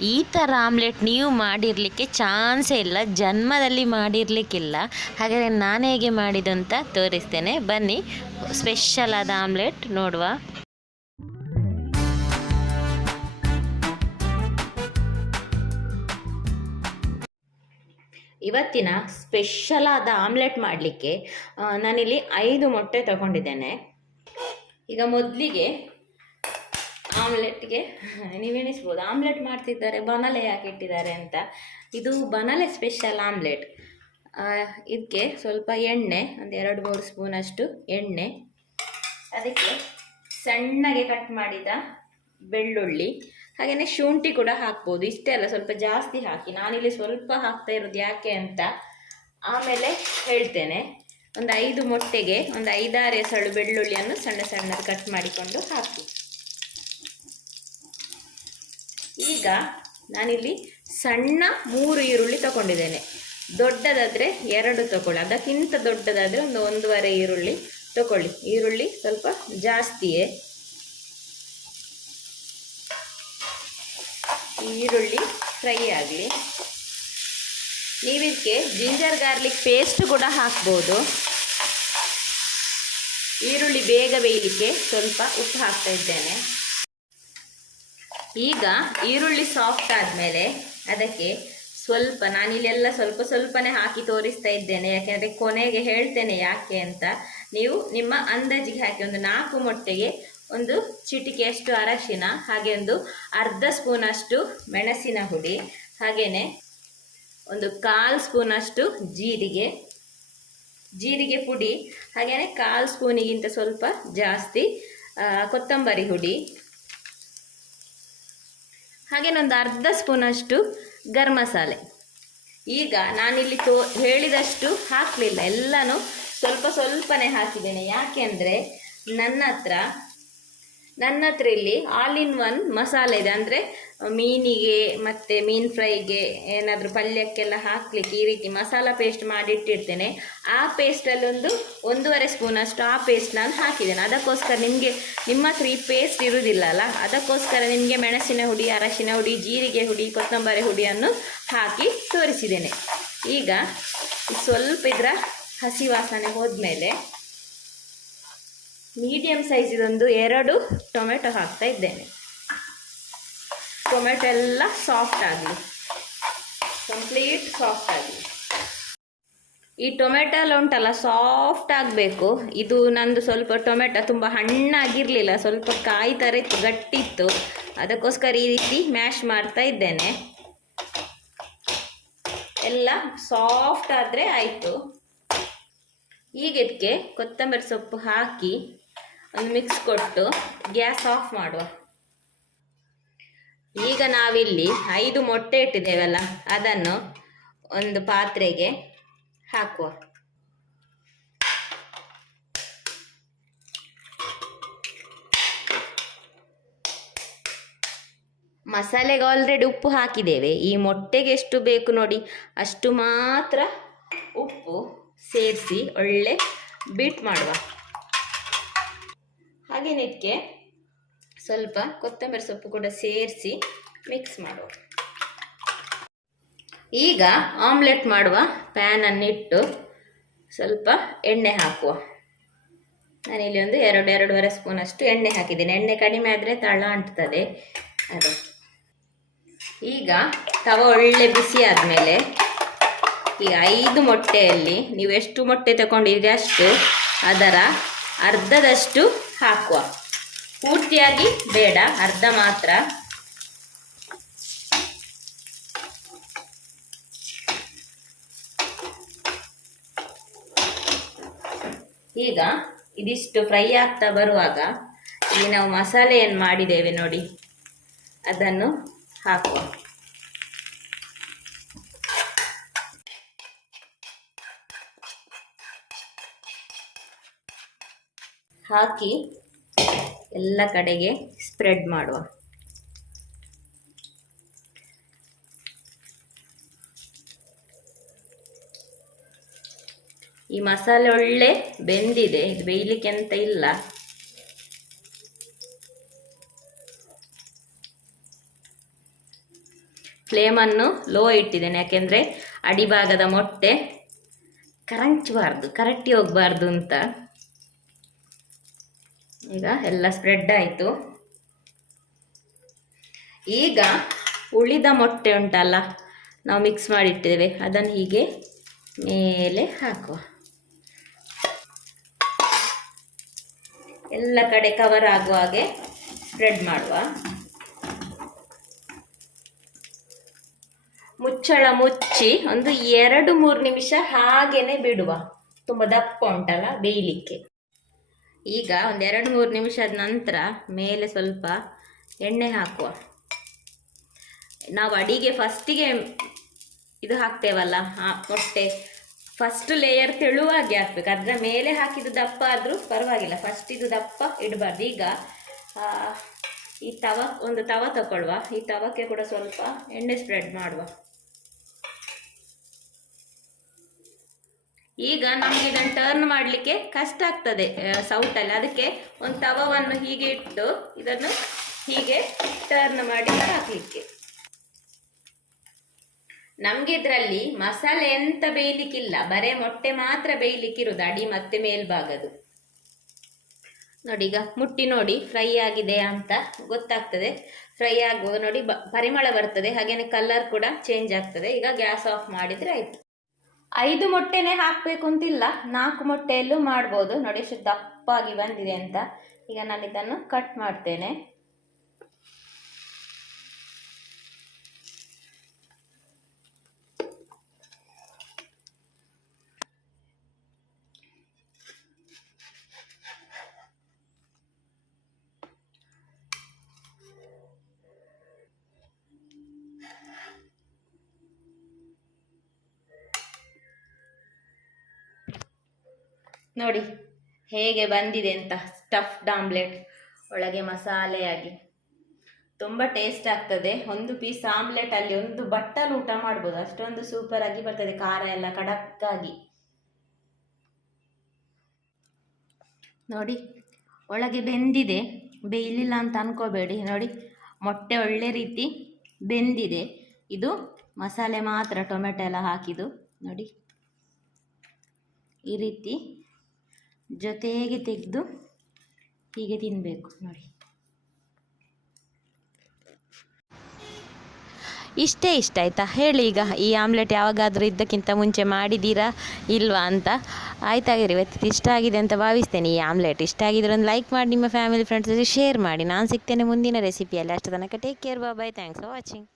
ಈ ಥರ ಆಮ್ಲೆಟ್ ನೀವು ಮಾಡಿರಲಿಕ್ಕೆ ಚಾನ್ಸೇ ಇಲ್ಲ, ಜನ್ಮದಲ್ಲಿ ಮಾಡಿರಲಿಕ್ಕಿಲ್ಲ. ಹಾಗಾದರೆ ನಾನು ಹೇಗೆ ಮಾಡಿದಂತ ತೋರಿಸ್ತೇನೆ. ಬನ್ನಿ ಸ್ಪೆಷಲ್ ಆದ ಆಮ್ಲೆಟ್ ನೋಡುವ. ಇವತ್ತಿನ ಸ್ಪೆಷಲ್ ಆದ ಆಮ್ಲೆಟ್ ಮಾಡಲಿಕ್ಕೆ ನಾನಿಲ್ಲಿ ಐದು ಮೊಟ್ಟೆ ತಗೊಂಡಿದ್ದೇನೆ. ಈಗ ಮೊದಲಿಗೆ ಆಮ್ಲೆಟ್ಗೆ. ನೀವೆಣಿಸ್ಬೋದು ಆಮ್ಲೆಟ್ ಮಾಡ್ತಿದ್ದಾರೆ, ಬನಲೆ ಯಾಕೆ ಇಟ್ಟಿದ್ದಾರೆ ಅಂತ. ಇದು ಬನಲೆ ಸ್ಪೆಷಲ್ ಆಮ್ಲೆಟ್. ಇದಕ್ಕೆ ಸ್ವಲ್ಪ ಎಣ್ಣೆ, ಒಂದು ಎರಡು, ಮೂರು ಸ್ಪೂನಷ್ಟು ಎಣ್ಣೆ. ಅದಕ್ಕೆ ಸಣ್ಣಗೆ ಕಟ್ ಮಾಡಿದ ಬೆಳ್ಳುಳ್ಳಿ ಹಾಗೆಯೇ ಶುಂಠಿ ಕೂಡ ಹಾಕ್ಬೋದು. ಇಷ್ಟೇ ಅಲ್ಲ, ಸ್ವಲ್ಪ ಜಾಸ್ತಿ ಹಾಕಿ. ನಾನಿಲ್ಲಿ ಸ್ವಲ್ಪ ಹಾಕ್ತಾ ಇರೋದು ಯಾಕೆ ಅಂತ ಆಮೇಲೆ ಹೇಳ್ತೇನೆ. ಒಂದು ಐದು ಮೊಟ್ಟೆಗೆ ಒಂದು ಐದಾರು ಎಸಳು ಬೆಳ್ಳುಳ್ಳಿಯನ್ನು ಸಣ್ಣ ಸಣ್ಣದು ಕಟ್ ಮಾಡಿಕೊಂಡು ಹಾಕಿ. ಈಗ ನಾನಿಲ್ಲಿ ಸಣ್ಣ ಮೂರು ಈರುಳ್ಳಿ ತಗೊಂಡಿದ್ದೇನೆ. ದೊಡ್ಡದಾದರೆ ಎರಡು ತಗೊಳ್ಳಿ. ಅದಕ್ಕಿಂತ ದೊಡ್ಡದಾದರೆ ಒಂದು ಒಂದೂವರೆ ಈರುಳ್ಳಿ ತಗೊಳ್ಳಿ. ಈರುಳ್ಳಿ ಸ್ವಲ್ಪ ಜಾಸ್ತಿಯೇ. ಈರುಳ್ಳಿ ಫ್ರೈ ಆಗಲಿ. ನೀವಿದಕ್ಕೆ ಜಿಂಜರ್ ಗಾರ್ಲಿಕ್ ಪೇಸ್ಟ್ ಕೂಡ ಹಾಕ್ಬೋದು. ಈರುಳ್ಳಿ ಬೇಗ ಬೇಯಲಿಕ್ಕೆ ಸ್ವಲ್ಪ ಉಪ್ಪು ಹಾಕ್ತಾ ಇದ್ದೇನೆ. ಈಗ ಈರುಳ್ಳಿ ಸಾಫ್ಟ್ ಆದಮೇಲೆ ಅದಕ್ಕೆ ಸ್ವಲ್ಪ ನಾನಿಲ್ಲೆಲ್ಲ ಸ್ವಲ್ಪ ಸ್ವಲ್ಪನೇ ಹಾಕಿ ತೋರಿಸ್ತಾ ಇದ್ದೇನೆ. ಯಾಕೆಂದರೆ ಕೊನೆಗೆ ಹೇಳ್ತೇನೆ ಯಾಕೆ ಅಂತ. ನೀವು ನಿಮ್ಮ ಅಂದಾಜಿಗೆ ಹಾಕಿ ಒಂದು ನಾಲ್ಕು ಮೊಟ್ಟೆಗೆ ಒಂದು ಚಿಟಿಕೆಯಷ್ಟು ಅರಶಿನ, ಹಾಗೆ ಒಂದು ಅರ್ಧ ಸ್ಪೂನಷ್ಟು ಮೆಣಸಿನ ಹುಡಿ ಹಾಗೆಯೇ ಒಂದು ಕಾಲು ಸ್ಪೂನಷ್ಟು ಜೀರಿಗೆ ಜೀರಿಗೆ ಪುಡಿ ಹಾಗೆಯೇ ಕಾಲು ಸ್ಪೂನಿಗಿಂತ ಸ್ವಲ್ಪ ಜಾಸ್ತಿ ಕೊತ್ತಂಬರಿ ಹುಡಿ ಒಂದು ಅರ್ಧ ಸ್ಪೂನಷ್ಟು ಗರಂ ಮಸಾಲೆ. ಈಗ ನಾನಿಲ್ಲಿ ತೋ, ಹೇಳಿದಷ್ಟು ಹಾಕಲಿಲ್ಲ, ಎಲ್ಲನೂ ಸ್ವಲ್ಪ ಸ್ವಲ್ಪನೇ ಹಾಕಿದ್ದೇನೆ. ಯಾಕೆಂದರೆ ನನ್ನ ಹತ್ರ ನನ್ನ ಹತ್ರ ಇಲ್ಲಿ ಆಲ್ ಇನ್ ಒನ್ ಮಸಾಲೆ ಇದೆ. ಅಂದರೆ, ಮೀನಿಗೆ ಮತ್ತು ಮೀನು ಫ್ರೈಗೆ ಏನಾದರೂ ಪಲ್ಯಕ್ಕೆಲ್ಲ ಹಾಕಲಿಕ್ಕೆ ಈ ರೀತಿ ಮಸಾಲ ಪೇಸ್ಟ್ ಮಾಡಿಟ್ಟಿರ್ತೇನೆ ಆ ಪೇಸ್ಟಲ್ಲೊಂದು ಒಂದೂವರೆ ಸ್ಪೂನಷ್ಟು ಆ ಪೇಸ್ಟ್ ನಾನು ಹಾಕಿದ್ದೇನೆ. ಅದಕ್ಕೋಸ್ಕರ ನಿಮಗೆ, ನಿಮ್ಮ ಹತ್ರ ಈ ಪೇಸ್ಟ್ ಇರುವುದಿಲ್ಲ ಅಲ್ಲ? ಅದಕ್ಕೋಸ್ಕರ ನಿಮಗೆ ಮೆಣಸಿನ ಹುಡಿ, ಅರಶಿನ ಹುಡಿ, ಜೀರಿಗೆ ಹುಡಿ, ಕೊತ್ತಂಬರಿ ಹುಡಿಯನ್ನು ಹಾಕಿ ತೋರಿಸಿದ್ದೇನೆ. ಈಗ, ಸ್ವಲ್ಪ ಇದರ ಹಸಿ ವಾಸನೆ ಹೋದ್ಮೇಲೆ ಸೈಜ್ ಇದೊಂದು ಎರಡು ಟೊಮೆಟೊ ಹಾಕ್ತಾ ಇದ್ದೇನೆ. ಟೊಮೆಟೊ ಎಲ್ಲ ಸಾಫ್ಟ್ ಆಗಲಿ. ಕಂಪ್ಲೀಟ್ ಸಾಫ್ಟ್ ಆಗಲಿ. ಈ ಟೊಮೆಟೊ ಎಲ್ಲ ಉಂಟಲ್ಲ, ಸಾಫ್ಟ್ ಆಗಬೇಕು. ಇದು ನಂದು ಸ್ವಲ್ಪ ಟೊಮೆಟೊ ತುಂಬ ಹಣ್ಣಾಗಿರಲಿಲ್ಲ, ಸ್ವಲ್ಪ ಕಾಯಿ ಥರ ಇತ್ತು, ಗಟ್ಟಿತ್ತು. ಅದಕ್ಕೋಸ್ಕರ ಈ ರೀತಿ ಮ್ಯಾಶ್ ಮಾಡ್ತಾ ಇದ್ದೇನೆ. ಎಲ್ಲ ಸಾಫ್ಟ್ ಆದರೆ ಆಯಿತು. ಈಗ ಕೊತ್ತಂಬರಿ ಸೊಪ್ಪು ಹಾಕಿ ಒಂದು ಮಿಕ್ಸ್ ಕೊಟ್ಟು ಗ್ಯಾಸ್ ಆಫ್ ಮಾಡುವ. ಈಗ ನಾವಿಲ್ಲಿ ಐದು ಮೊಟ್ಟೆ ಇಟ್ಟಿದ್ದೇವಲ್ಲ, ಅದನ್ನು ಒಂದು ಪಾತ್ರೆಗೆ ಹಾಕುವ. ಮಸಾಲೆಗೆ ಆಲ್ರೆಡಿ ಉಪ್ಪು ಹಾಕಿದ್ದೇವೆ. ಈ ಮೊಟ್ಟೆಗೆ ಎಷ್ಟು ಬೇಕು ನೋಡಿ, ಅಷ್ಟು ಮಾತ್ರ ಉಪ್ಪು ಸೇರಿಸಿ ಒಳ್ಳೆ ಬೀಟ್ ಮಾಡುವ. ಹಾಗೆಯೇ ಇದಕ್ಕೆ ಸ್ವಲ್ಪ ಕೊತ್ತಂಬರಿ ಸೊಪ್ಪು ಕೂಡ ಸೇರಿಸಿ ಮಿಕ್ಸ್ ಮಾಡುವ. ಈಗ ಆಮ್ಲೆಟ್ ಮಾಡುವ ಪ್ಯಾನನ್ನಿಟ್ಟು ಸ್ವಲ್ಪ ಎಣ್ಣೆ ಹಾಕುವ. ನಾನಿಲ್ಲಿ ಒಂದು ಎರಡು, ಎರಡೂವರೆ ಸ್ಪೂನಷ್ಟು ಎಣ್ಣೆ ಹಾಕಿದ್ದೀನಿ. ಎಣ್ಣೆ ಕಡಿಮೆ ಆದರೆ ತಳ ಅಂಟ್ತದೆ ಅದು. ಈಗ ತವ ಒಳ್ಳೆ ಬಿಸಿ ಆದಮೇಲೆ ಈ ಐದು ಮೊಟ್ಟೆಯಲ್ಲಿ ನೀವು ಎಷ್ಟು ಮೊಟ್ಟೆ ತಗೊಂಡಿದ್ರೆ ಅಷ್ಟು ಅದರ ಅರ್ಧದಷ್ಟು ಹಾಕುವ. ಪೂರ್ತಿಯಾಗಿ ಬೇಡ, ಅರ್ಧ ಮಾತ್ರ. ಈಗ ಇದಿಷ್ಟು ಫ್ರೈ ಆಗ್ತಾ ಬರುವಾಗ ಇಲ್ಲಿ ನಾವು ಮಸಾಲೆಯನ್ನು ಮಾಡಿದ್ದೇವೆ ನೋಡಿ. ಅದನ್ನು ಹಾಕುವ. ಹಾಕಿ ಎಲ್ಲ ಕಡೆಗೆ ಸ್ಪ್ರೆಡ್ ಮಾಡುವ. ಈ ಮಸಾಲೆ ಒಳ್ಳೆ ಬೆಂದಿದೆ, ಇದು ಬೇಯಲಿಕ್ಕೆ ಅಂತ ಇಲ್ಲ. ಫ್ಲೇಮನ್ನು ಲೋ ಇಟ್ಟಿದ್ದೇನೆ, ಯಾಕೆಂದರೆ ಅಡಿಭಾಗದ ಮೊಟ್ಟೆ ಕರಂಚಬಾರ್ದು, ಕರಟ್ಟಿ ಹೋಗಬಾರ್ದು ಅಂತ. ಈಗ ಎಲ್ಲ ಸ್ಪ್ರೆಡ್ ಆಯಿತು. ಈಗ ಉಳಿದ ಮೊಟ್ಟೆ ಉಂಟಲ್ಲ, ನಾವು ಮಿಕ್ಸ್ ಮಾಡಿಟ್ಟಿದ್ದೇವೆ. ಅದನ್ನು ಹೀಗೆ ಮೇಲೆ ಹಾಕುವ. ಎಲ್ಲ ಕಡೆ ಕವರ್ ಆಗುವ ಹಾಗೆ ಸ್ಪ್ರೆಡ್ ಮಾಡುವ. ಮುಚ್ಚಳ ಮುಚ್ಚಿ ಒಂದು ಎರಡು ಮೂರು ನಿಮಿಷ ಹಾಗೇನೆ ಬಿಡುವ. ತುಂಬ ದಪ್ಪ ಉಂಟಲ್ಲ, ಬೇಯಲಿಕ್ಕೆ. ಈಗ ಒಂದು ಎರಡು ಮೂರು ನಿಮಿಷದ ನಂತರ ಮೇಲೆ ಸ್ವಲ್ಪ ಎಣ್ಣೆ ಹಾಕುವ. ನಾವು ಅಡಿಗೆ ಫಸ್ಟಿಗೆ ಇದು ಹಾಕ್ತೇವಲ್ಲ ಮೊಟ್ಟೆ ಫಸ್ಟ್ ಲೇಯರ್ ತೆಳುವಾಗಿ ಹಾಕ್ಬೇಕು. ಅದರ ಮೇಲೆ ಹಾಕಿದ್ದು ದಪ್ಪ ಆದರೂ ಪರವಾಗಿಲ್ಲ. ಫಸ್ಟ್ ಇದು ದಪ್ಪ ಇಡಬಾರ್ದು. ಈಗ ಈ ತವ, ಒಂದು ತವ ತಗೊಳ್ಳುವ. ಈ ತವಕ್ಕೆ ಕೂಡ ಸ್ವಲ್ಪ ಎಣ್ಣೆ ಸ್ಪ್ರೆಡ್ ಮಾಡುವ. ಈಗ ನಮಗೆ ಇದನ್ನು ಟರ್ನ್ ಮಾಡಲಿಕ್ಕೆ ಕಷ್ಟ ಆಗ್ತದೆ ಸೌಟಲ್ಲಿ ಅದಕ್ಕೆ ಒಂದು ತವವನ್ನು ಹೀಗೆ ಇಟ್ಟು ಇದನ್ನು ಹೀಗೆ ಟರ್ನ್ ಮಾಡಿ ಹಾಕಲಿಕ್ಕೆ. ನಮ್ಗೆ ಇದರಲ್ಲಿ ಮಸಾಲೆ ಎಂತ ಬೇಯಲಿಕ್ಕಿಲ್ಲ, ಬರೇ ಮೊಟ್ಟೆ ಮಾತ್ರ ಬೇಯಲಿಕ್ಕಿರುದು ಅಡಿ ಮತ್ತೆ ಮೇಲ್ಭಾಗದು ನೋಡಿ, ಈಗ ಮುಟ್ಟಿ ನೋಡಿ ಫ್ರೈ ಆಗಿದೆ ಅಂತ ಗೊತ್ತಾಗ್ತದೆ. ಫ್ರೈ ಆಗುವಾಗ ನೋಡಿ ಪರಿಮಳ ಬರ್ತದೆ, ಹಾಗೇನೆ ಕಲರ್ ಕೂಡ ಚೇಂಜ್ ಆಗ್ತದೆ. ಈಗ ಗ್ಯಾಸ್ ಆಫ್ ಮಾಡಿದ್ರೆ ಆಯ್ತು. ಐದು ಮೊಟ್ಟೆನೆ ಹಾಕಬೇಕು ಅಂತಿಲ್ಲ, ನಾಲ್ಕು ಮೊಟ್ಟೆಯಲ್ಲೂ ಮಾಡ್ಬೋದು. ನೋಡಿ ಎಷ್ಟು ದಪ್ಪಾಗಿ ಬಂದಿದೆ ಅಂತ. ಈಗ ನಾನು ಇದನ್ನು ಕಟ್ ಮಾಡ್ತೇನೆ. ನೋಡಿ, ಹೇಗೆ ಬಂದಿದೆ ಅಂತ ಸ್ಟಫ್ಡ್ ಆಮ್ಲೆಟ್ ಒಳಗೆ ಮಸಾಲೆಯಾಗಿ ತುಂಬ ಟೇಸ್ಟ್ ಆಗ್ತದೆ. ಒಂದು ಪೀಸ್ ಆಮ್ಲೆಟ್ ಅಲ್ಲಿ ಒಂದು ಬಟ್ಟಲು ಊಟ ಮಾಡ್ಬೋದು. ಅಷ್ಟೊಂದು ಸೂಪರ್ ಆಗಿ ಬರ್ತದೆ. ಖಾರ ಎಲ್ಲ ಖಡಕ್ಕಾಗಿ. ನೋಡಿ, ಒಳಗೆ ಬೆಂದಿದೆ. ಬೇಯಲಿಲ್ಲ ಅಂತ ಅನ್ಕೋಬೇಡಿ. ನೋಡಿ, ಮೊಟ್ಟೆ ಒಳ್ಳೆ ರೀತಿ ಬೆಂದಿದೆ. ಇದು ಮಸಾಲೆ ಮಾತ್ರ, ಟೊಮೆಟೊ ಎಲ್ಲ ಹಾಕಿದ್ದು. ನೋಡಿ, ಈ ರೀತಿ ಜೊತೆಗೆ ತೆಗೆದು ಹೀಗೆ ತಿನ್ನಬೇಕು ನೋಡಿ. ಇಷ್ಟೇ ಇಷ್ಟ ಆಯಿತಾ? ಹೇಳಿ ಈಗ ಈ ಆಮ್ಲೆಟ್ ಯಾವಾಗಾದರೂ ಇದ್ದಕ್ಕಿಂತ ಮುಂಚೆ ಮಾಡಿದ್ದೀರಾ ಇಲ್ವಾ ಅಂತ? ಆಯ್ತಾಗಿರಿ ಇವತ್ತು ಇಷ್ಟ ಆಗಿದೆ ಅಂತ ಭಾವಿಸ್ತೇನೆ. ಈ ಆಮ್ಲೆಟ್ ಇಷ್ಟ ಆಗಿದ್ರೆ ಒಂದು ಲೈಕ್ ಮಾಡಿ, ನಿಮ್ಮ ಫ್ಯಾಮಿಲಿ ಫ್ರೆಂಡ್ಸ್ ಜೊತೆ ಶೇರ್ ಮಾಡಿ. ನಾನು ಸಿಗ್ತೇನೆ ಮುಂದಿನ ರೆಸಿಪಿಯಲ್ಲಿ ಅಷ್ಟು ತನಕ take care bye thanks for watching